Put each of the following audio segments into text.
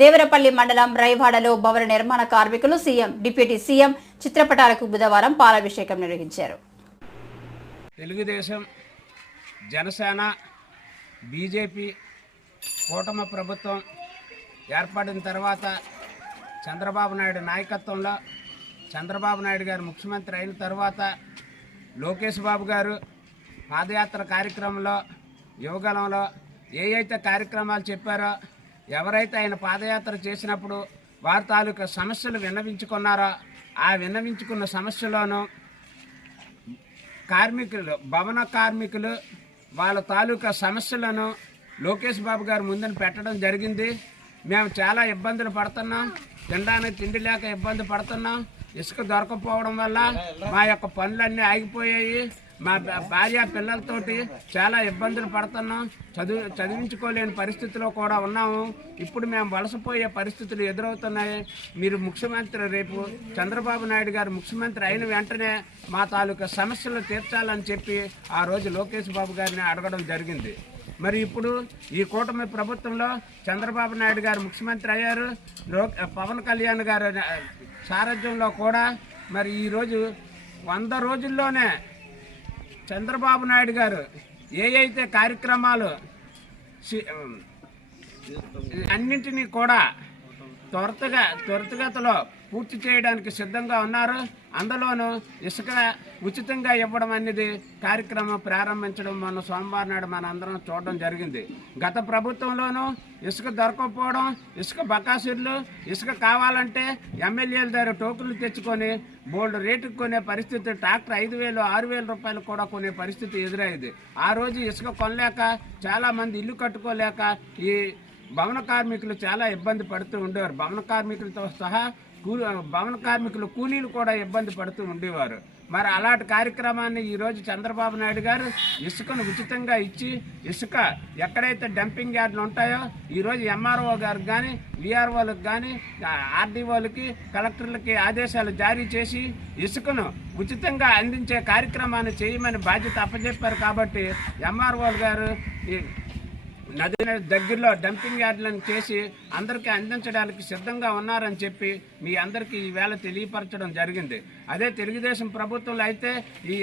దేవరపల్లి మండలం రైవాడలో భవన నిర్మాణ కార్మికులు సీఎం డిప్యూటీ సీఎం చిత్రపటాలకు బుధవారం పాలాభిషేకం నిర్వహించారు. తెలుగుదేశం జనసేన బీజేపీ కూటమి ప్రభుత్వం ఏర్పడిన తర్వాత చంద్రబాబు నాయుడు నాయకత్వంలో చంద్రబాబు నాయుడు గారు ముఖ్యమంత్రి అయిన తర్వాత లోకేష్ బాబు గారు పాదయాత్ర కార్యక్రమంలో యువగలంలో ఏ అయితే కార్యక్రమాలు చెప్పారో ఎవరైతే ఆయన పాదయాత్ర చేసినప్పుడు వారి తాలూకా సమస్యలు విన్నవించుకున్నారో ఆ విన్నవించుకున్న సమస్యలోనూ కార్మికులు భవన కార్మికులు వాళ్ళ తాలూకా సమస్యలను లోకేష్ బాబు గారు ముందున పెట్టడం జరిగింది. మేము చాలా ఇబ్బందులు పడుతున్నాం. తినడానికి తిండి లేక ఇబ్బంది పడుతున్నాం. ఇసుక దొరకపోవడం వల్ల మా యొక్క పనులన్నీ ఆగిపోయాయి. మా భార్య పిల్లలతోటి చాలా ఇబ్బందులు పడుతున్నాం. చదువు చదివించుకోలేని పరిస్థితిలో కూడా ఉన్నాము. ఇప్పుడు మేము వలసపోయే పరిస్థితులు ఎదురవుతున్నాయి. మీరు ముఖ్యమంత్రి రేపు చంద్రబాబు నాయుడు గారు ముఖ్యమంత్రి అయిన వెంటనే మా తాలూకా సమస్యలు తీర్చాలని చెప్పి ఆ రోజు లోకేష్ బాబు గారిని అడగడం జరిగింది. మరి ఇప్పుడు ఈ కూటమి ప్రభుత్వంలో చంద్రబాబు నాయుడు గారు ముఖ్యమంత్రి అయ్యారు. లో పవన్ కళ్యాణ్ గారు సారథ్యంలో కూడా మరి ఈరోజు వంద రోజుల్లోనే చంద్రబాబు నాయుడు గారు ఏ అయితే కార్యక్రమాలు సి- అన్నింటినీ కూడా త్వరతగా త్వరితగతిలో పూర్తి చేయడానికి సిద్ధంగా ఉన్నారు. అందులోనూ ఇసుక ఉచితంగా ఇవ్వడం అనేది కార్యక్రమం ప్రారంభించడం మన సోమవారం నాడు మన అందరం చూడడం జరిగింది. గత ప్రభుత్వంలోనూ ఇసుక దొరకకపోవడం ఇసుక బకాసుర్లు ఇసుక కావాలంటే ఎమ్మెల్యేల దగ్గర టోకులు తెచ్చుకొని బోల్డ్ రేటుకు కొనే పరిస్థితి ట్రాక్టర్ ఐదు వేలు ఆరు వేల రూపాయలు కూడా కొనే పరిస్థితి ఎదురైంది. ఆ రోజు ఇసుక కొనలేక చాలామంది ఇల్లు కట్టుకోలేక ఈ భవన కార్మికులు చాలా ఇబ్బంది పడుతూ ఉండేవారు. భవన కార్మికులతో సహా కూలి భవన కార్మికులు కూలీలు కూడా ఇబ్బంది పడుతూ ఉండేవారు. మరి అలాంటి కార్యక్రమాన్ని ఈరోజు చంద్రబాబు నాయుడు గారు ఇసుకను ఉచితంగా ఇచ్చి ఇసుక ఎక్కడైతే డంపింగ్ యార్డులు ఉంటాయో ఈరోజు ఎంఆర్ఓ గారికి కానీ విఆర్ఓలకు కానీ ఆర్డీఓలకి కలెక్టర్లకి ఆదేశాలు జారీ చేసి ఇసుకను ఉచితంగా అందించే కార్యక్రమాన్ని చేయమని బాధ్యత అప్పచెప్పారు కాబట్టి ఎంఆర్ఓలు గారు నది దగ్గరలో డంపింగ్ యార్డులను చేసి అందరికీ అందించడానికి సిద్ధంగా ఉన్నారని చెప్పి మీ అందరికీ ఈవేళ తెలియపరచడం జరిగింది. అదే తెలుగుదేశం ప్రభుత్వంలో అయితే ఈ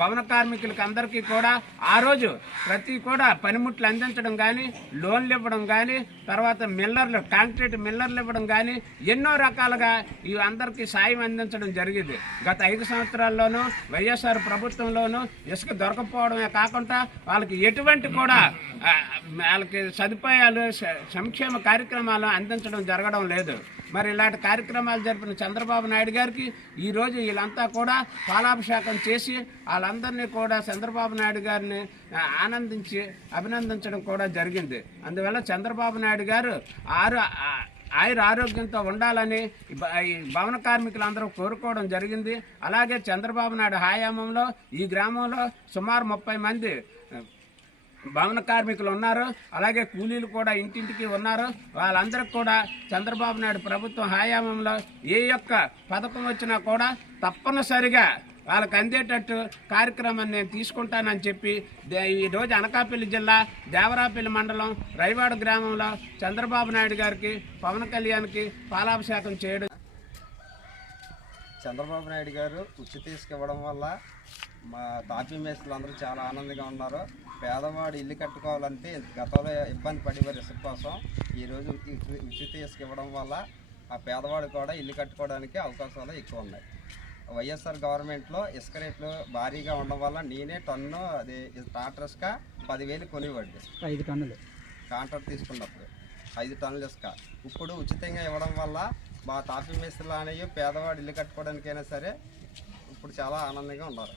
భవన కార్మికులకి అందరికీ కూడా ఆ రోజు ప్రతి కూడా పనిముట్లు అందించడం కానీ లోన్లు ఇవ్వడం కానీ తర్వాత మిల్లర్లు కాంక్రీట్ మిల్లర్లు ఇవ్వడం కానీ ఎన్నో రకాలుగా ఈ అందరికీ సాయం అందించడం జరిగింది. గత ఐదు సంవత్సరాల్లోనూ వైఎస్ఆర్ ప్రభుత్వంలోనూ ఇసుక దొరకపోవడమే కాకుండా వాళ్ళకి ఎటువంటి కూడా వాళ్ళకి సదుపాయాలు సంక్షేమ కార్యక్రమాలు అందించడం జరగడం లేదు. మరి ఇలాంటి కార్యక్రమాలు జరిపిన చంద్రబాబు నాయుడు గారికి ఈరోజు వీళ్ళంతా కూడా పాలాభిషేకం చేసి వాళ్ళందరినీ కూడా చంద్రబాబు నాయుడు గారిని ఆనందించి అభినందించడం కూడా జరిగింది. అందువల్ల చంద్రబాబు నాయుడు గారు ఆరు ఆయుర ఆరోగ్యంతో ఉండాలని భవన కార్మికులందరూ కోరుకోవడం జరిగింది. అలాగే చంద్రబాబు నాయుడు హయాంలో ఈ గ్రామంలో సుమారు ముప్పై మంది భవన కార్మికులు ఉన్నారు అలాగే కూలీలు కూడా ఇంటింటికి ఉన్నారు. వాళ్ళందరికీ కూడా చంద్రబాబు నాయుడు ప్రభుత్వం హయాంలో ఏ యొక్క పథకం వచ్చినా కూడా తప్పనిసరిగా వాళ్ళకి అందేటట్టు కార్యక్రమాన్ని నేను తీసుకుంటానని చెప్పి ఈరోజు అనకాపల్లి జిల్లా దేవరాపల్లి మండలం రైవాడ గ్రామంలో చంద్రబాబు నాయుడు గారికి పవన్ కళ్యాణ్కి పాలాభిషేకం చేయడం చంద్రబాబు నాయుడు గారు ఉచిత ఇసుక ఇవ్వడం వల్ల మా తాపీ మేస్తులు అందరూ చాలా ఆనందంగా ఉన్నారు. పేదవాడు ఇల్లు కట్టుకోవాలంటే గతంలో ఇబ్బంది పడేవారు ఇసుక కోసం. ఈరోజు ఉచి- ఉచిత ఇసుక ఇవ్వడం వల్ల ఆ పేదవాడు కూడా ఇల్లు కట్టుకోవడానికి అవకాశాలు ఎక్కువ ఉన్నాయి. వైఎస్ఆర్ గవర్నమెంట్లో ఇసుక రేట్లు భారీగా ఉండడం వల్ల నేనే టన్ను అది ట్రాక్టర్ ఇసుక పదివేలు కొనివ్వండి ఐదు టన్నులు. కాంట్రాక్ట్ తీసుకున్నప్పుడు ఐదు టన్నుల ఇసుక. ఇప్పుడు ఉచితంగా ఇవ్వడం వల్ల మా తాపీ మిస్త్రులు అనేవి పేదవాడు ఇల్లు కట్టుకోవడానికైనా సరే ఇప్పుడు చాలా ఆనందంగా ఉన్నారు.